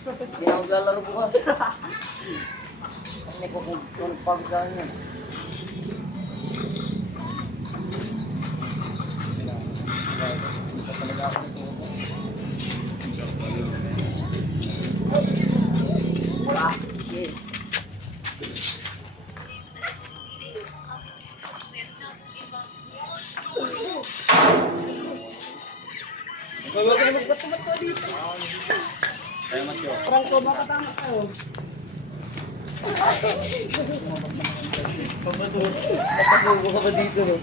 Hindi ako maglalaro bukas. Hindi ko kung pagkaan yun. Ah, yes. Huwag ka na magbato-bato dito. Kaya matyo. Franco, baka tama kayo. Papasuko ka ba dito, no?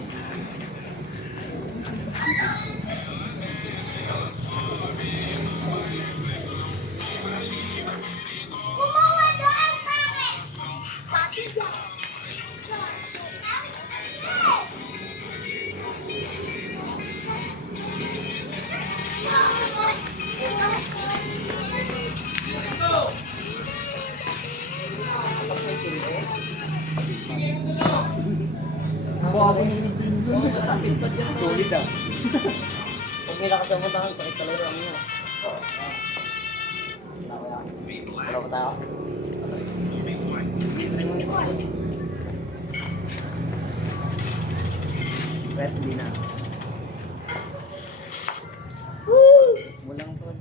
Solid ah. Pag may lakas ang matahan, sakit talaga ang mga. Wala pa tayo? Pwede hindi na. Walang po.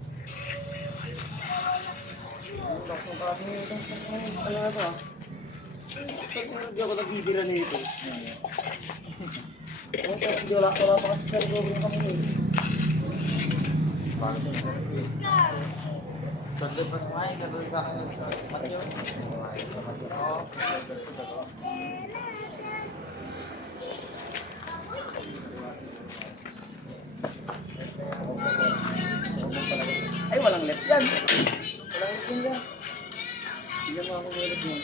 Ano na ito? Hindi ako nagbibira na ito. Hindi wala pa kasi sa recovery ng kami eh. Paano siya? Saglit pa sumay, gagawin sa akin sa Matyo. Oo. Ay, walang left yan. Walang left yan. Hindi mo ako ulit yan.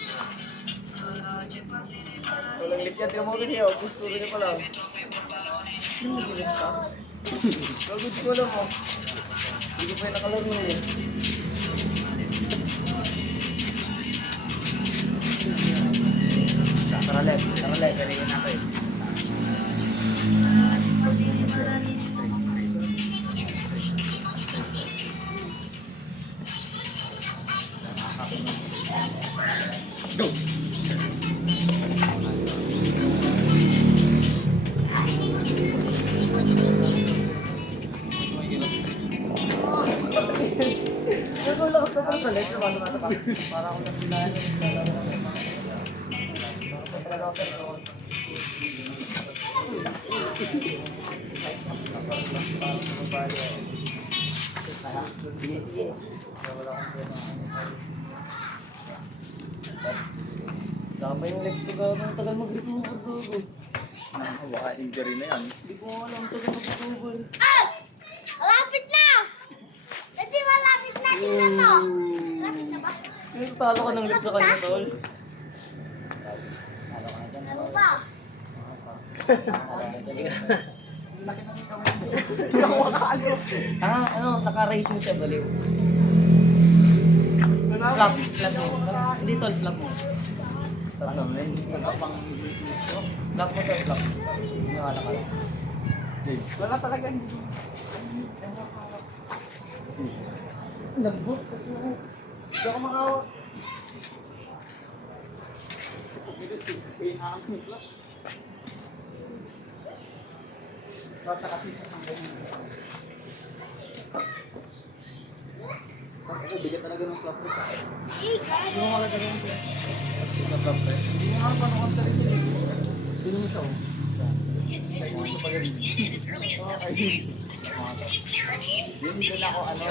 Walang left yan. Tingnan mo kasi ako. Gusto rin ko lang. Hindi mo gilit ka? Gagod ko lang mo. Hindi ko pa yung nakalaro eh. Tara left. Galingan natin. Go! Nagawin lang ako sa palit. Para akong napilayan. Tama yung leg ko gano'n, tagal mag-recover ko. Baka injury na yan. Hindi ko alam, tagal mag-recover. Ah! Malapit na! Dati malapit na din na to. Malapit na ba? Talo ka ng leg sa kanya, tol. Ano ba? Hindi ako makakalo. Ano, naka-racing siya, baliw. Flap mo. Hindi tol, flap mo. Ano, flap mo tol, flap. Hindi wala ka lang. Wala talaga hindi. Lambot. Hindi ako makawa. Basta kasi sa sangay mo. Ako, bigat talaga ng flop press. Hindi mo magagawin yung flop press. Hindi mo nga panukan talaga yun. Sino mo ito? Yun din ako, gusto.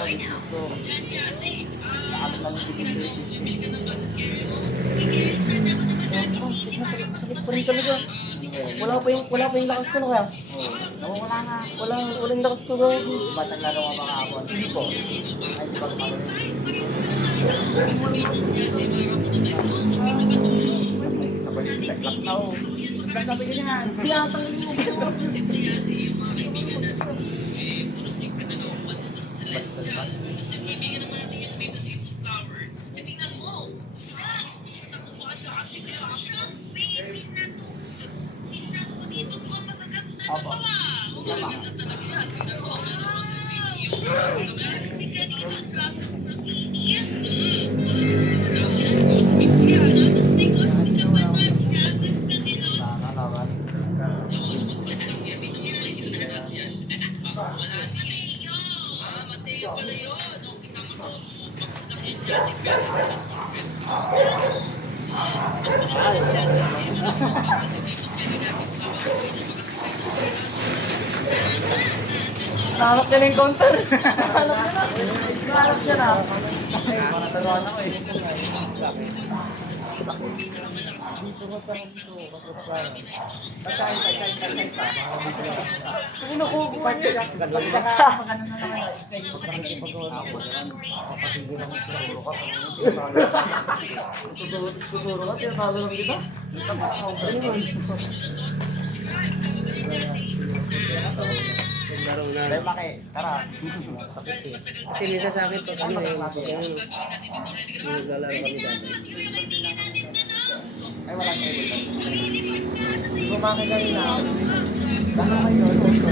Nakapit lang yung sakit pa rin talaga. Wala pa yung lakas ko na kaya. Wala na. Walang lakas ko gawin. Batang laro ka ba kahapon? Hindi po. Ay, di ba kapag? Sabi ko na, piyatang mo. Nahanap niya na yung counter. Nahanap niya na. Taruan ako eh. Ano ko? Tuturo ka, tinatalo lang kita. Laro na. Tara. Kasi minsan sa akin pag ano eh, naglalaro kami dati. Ay, wala kayo. Bumaki kayo na. Baka kayo, also,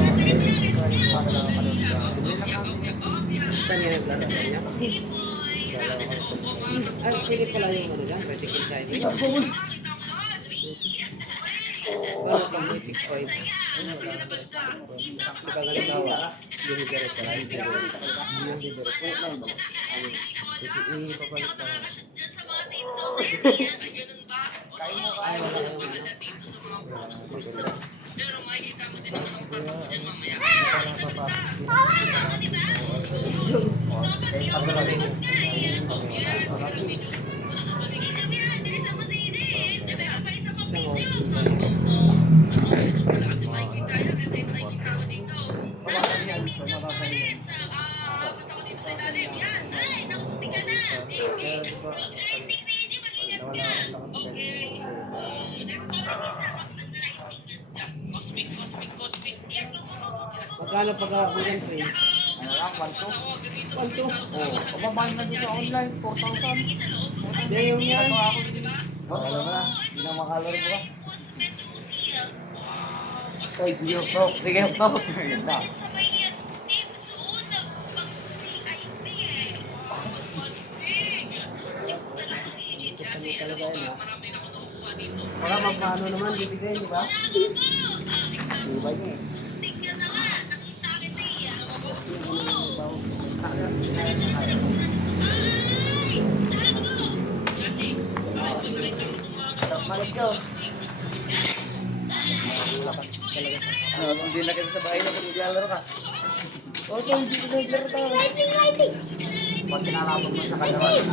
Saan niya naglaro ka niya? Ay, sige pala yung ano dyan, bicycle side. Bakit lang may 6 points? Kasi kagalit ako, dinidiret ka lang, ipapalit ka lang. Ay, wala yung Magkano pagkakulang free? Ano lang, 1-2. 1-2. Oo. Pababahin na doon sa online, 4,000. Hindi, yung yan. Alam mo na, hindi na makalaro ba? Ay, sige po. Sige po. Yun na. Kami talaga yun ha. Wala magpaano naman, bibigay, di ba? Ibay niya eh. Malit ko. Hindi na kita sa bahay na kung naglalaro ka. O, ito, hindi ko naglaro tayo. Pag kinalaban mo sa kalawan.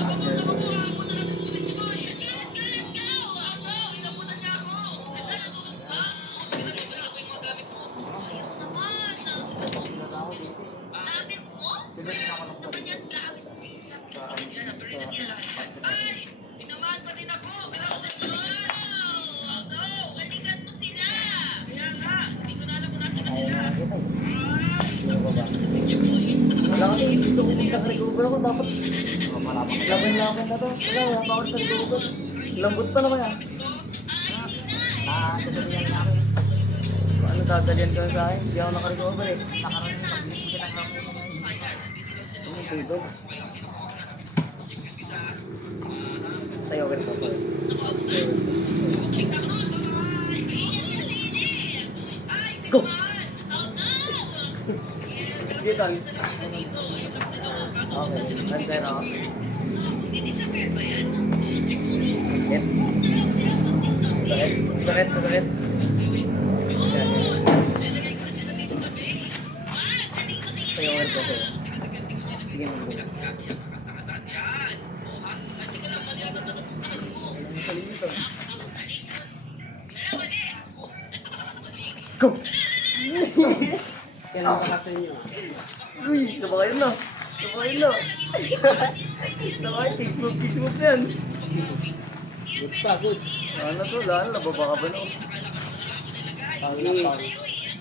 Wala kasi gusto ko mag-recover ako. Dapat laban-laban na to. Wala pa ako sa recover. Lambot pa naman yan. Ano dadalian ka sa akin? Hindi ako naka-recover eh. Tibog. Sayo ka rin ako. Go! Dito. Okay, nandun ako. Sakit, sakit. Sayo ka rin ako. Sige mo. Go! Kailan ka sa inyo? Uy, sabakayin na. Sabakayin na. Sabakayin, kick-smoke yan. Good pa, good. Ano to, lahat, nababa ka ba no?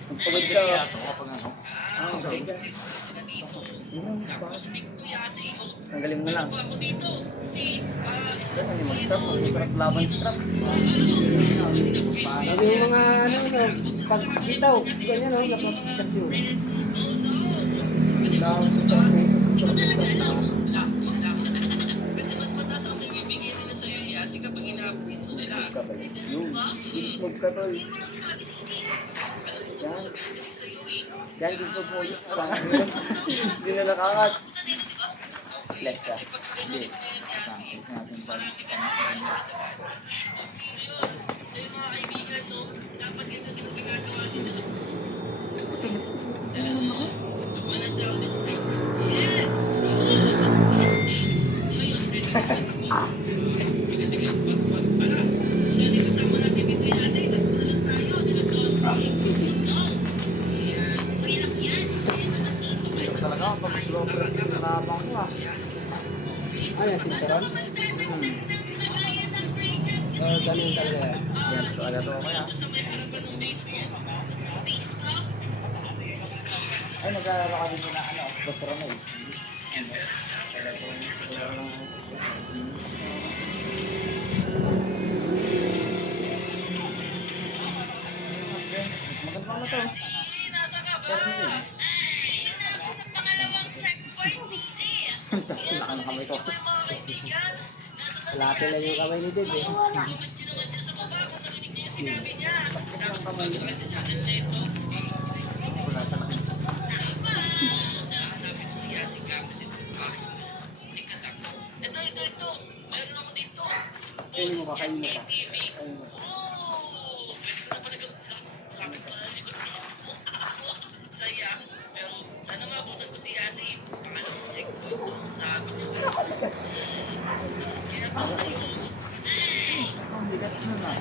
Magpagod ka. Okay ka. Tanggalin mo na lang. Saan yung mag-strap? Masarap laban strap. Lagi yung mga ano, pag bitaw, ganyan o, napapagkat yun. Laban strap. Smoke ka tol. Yan. Yan, gusto mo yun. Hindi na nakakat. flex ka. Hindi. Practice natin pag Talaga, pag progress yung nalabang ko ah. Ano yung sinturon? Ganun talaga yan. yan. So, agad ako kaya. Ay, nag-aaral ka dito na ano, basta na eh. Maganda na to. Nakano kamay ko. Kalapit lang yung kamay ni Dave eh. Wala sa laki. Kaya mo kakain mo pa. Kakain mo. Ang bigat na na.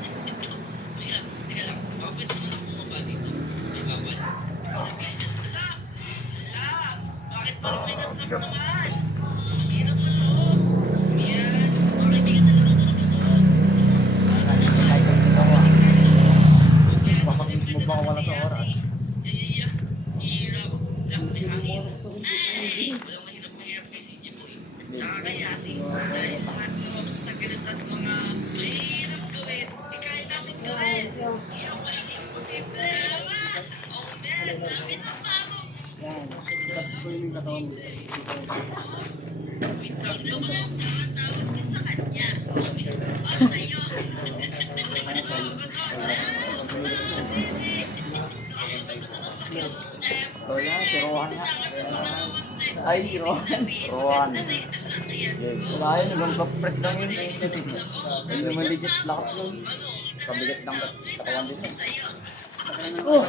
Papakit mo ba wala sa oras? Yan. Tapos ko yung katawan mo. Oh yan, si Rohan nga. Ay, Rohan. Rohan. Wala yun, ibang press lang yun. Hindi naman legit lakas yun. Kabigat ng katawan din yun. Oh!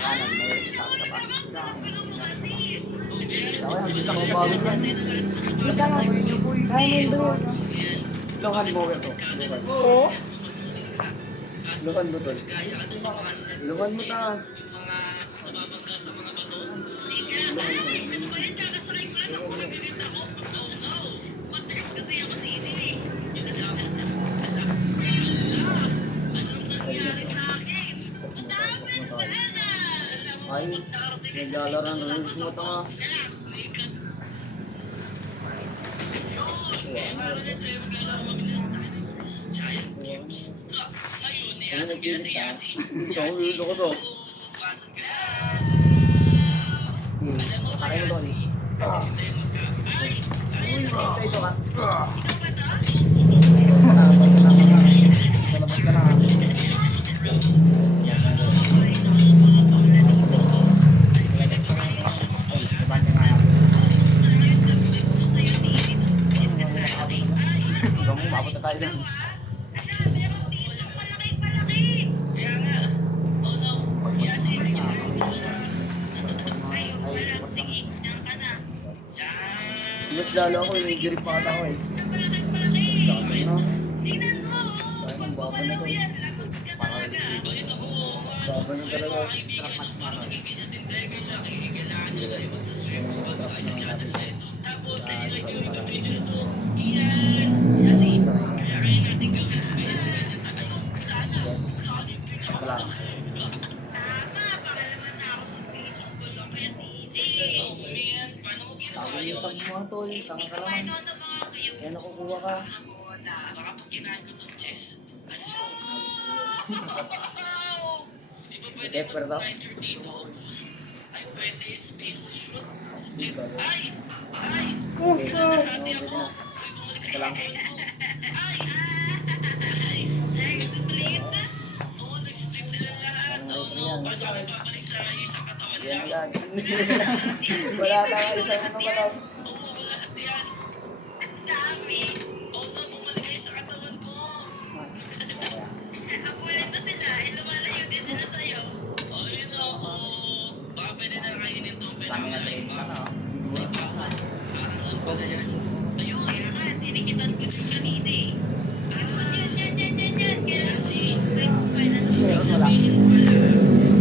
Kanan, may taas ka pa. Ako yan, dito ako bawin yan. Lokan mo ito. Oo. Lokan mo to. Lokan mo ta. Ay, naglalaro ng rules mo ito nga. Ano nagpilit ka? Ito ang ulo ko to. Pakay mo doon. Uy, hintay ito ka. Salabas ka na. Hanggang mo, mabot na tayo dyan. Mas lalo ako, injury pa ata ako eh. Dami na. Dahil ng baba na to. Parang baba na talaga. Wala. Tama yung tag mo tol, tama ka naman. Yan nakukuha ka. Pepper daw. Ito lang. Yan yan. Wala tayo isang ano ka lang. Ang dami. Apulit na sila. Lumalayo din sila sa'yo. Dami na training ka na. Ayun, kaya nga. Tinikitan ko din kanina eh. Ayun, yan. Kailangan si... Meron wala.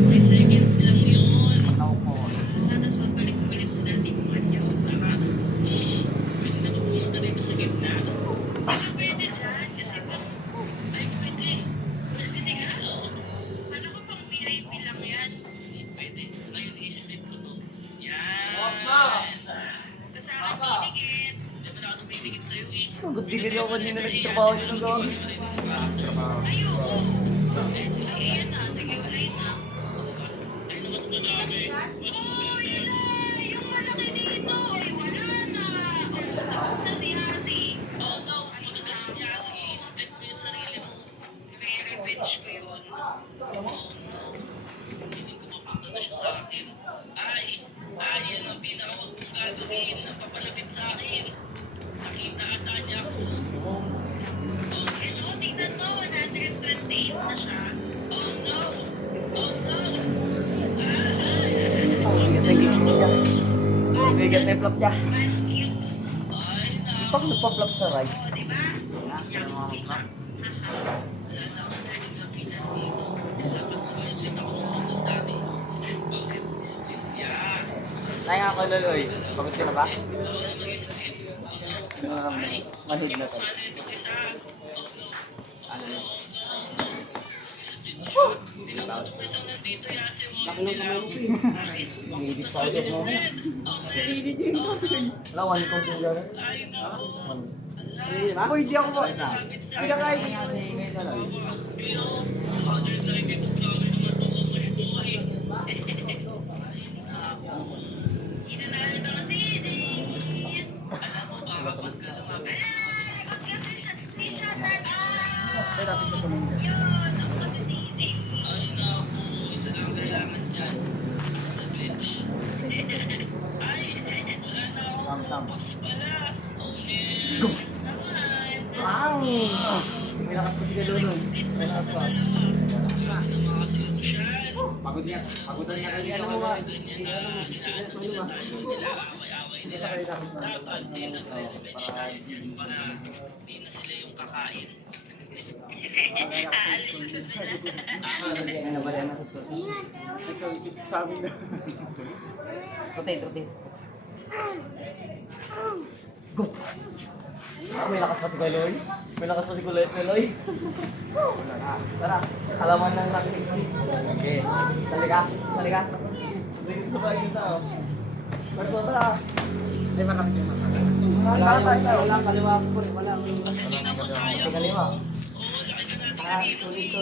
May seconds lang yun. Panaw ko. Tapos magbalik-balik sa dati mo kanyo. Tama. Pwede na pumunta dito sa gitna. Pwede dyan. Kasi pang... Ay, pwede. Pwede nga. Paano ko pang VIP lang yan? Pwede. Ayun, i-split ko to. Yan. Kasama tinikit. Di ba na ako tumitikit sa'yo eh? Ba't di ganyan ako kanina nagtrabaho nyo ng gawin? Ayoko. Eh, kasi yan na. Nag-iwalay na. Ayun, mas madami. Yung malaki dito. Ay, wala na. Taon na si Hasi. Oh no. Magandang si Hasi. Split mo yung sarili mo. May revenge ko yun. Oh no. Hindi ko mapunta na siya sa akin. Ay, yan ang pinakawag kong gagawin. Ang papalapit sa akin. Nakita ata niya ako. Hello, tingnan mo. 128 na siya. Oh no. Bigat na gising niya. Bigat na yung flop niya. 5 cubes. Bakit nagpa-flop sa right? Oh, diba? Wala na mga flop. Wala na akong learning happiness dito. Dapat mag-split ako ng sandang dati. Split bakit? Split. Yeah. Sayang ako laloy. Pagod ka na ba? Oo, mag-split. Manhid na to. Isa. Ano na? Split siya. Tinawag ko isang nandito. Yasi mo. Hindi pa ulit mo. Wala, one kong tinggal. Uy, hindi ako ba? Hindi ka kayo. Hinanalit ako si Eden. Alam mo ba kapag ka lumapit? Likod kasi si Shatan. Sa'yo natin ito tumingin. Yun, ako kasi si Eden. Ay naku, isa lang kailangan dyan. Ako nag-glitch. Ay, wala na ako. Tam-tam. Pas pala. Oh man. Wow! May lakas pa si Galunong. Grabe naman kasi ako siya. Pagod niya. Pagodan niya kasi Ano ako. mo ba? Ganyan na, inaano nila tayo, nila away-away nila. Dapat din nag-revenge tayo dyan para di na sila yung kakain. Ano ba yan sa school? Sabi na. Rotate. Go! May lakas pa si Galoy. May lakas pa si Kuloy. Tara, alaman ng natin exit. Okay. Salika. Salika sa bahay yung tao. Tara. Ay, marami yung mga. Wala kaliwa ko rin. Wala. Kasi di na masaya. Sa kaliwa. Oo, laki na natin. Sulit.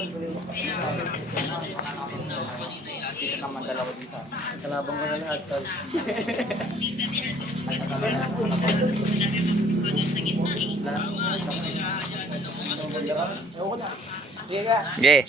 16 na, kanina yung Sige asin. naman dalawa dito. Kalabang ko na lahat. Tol. Tama, hindi nila hayaan na lumas ka, di ba? Ewan ko na. Sige ka. Okay.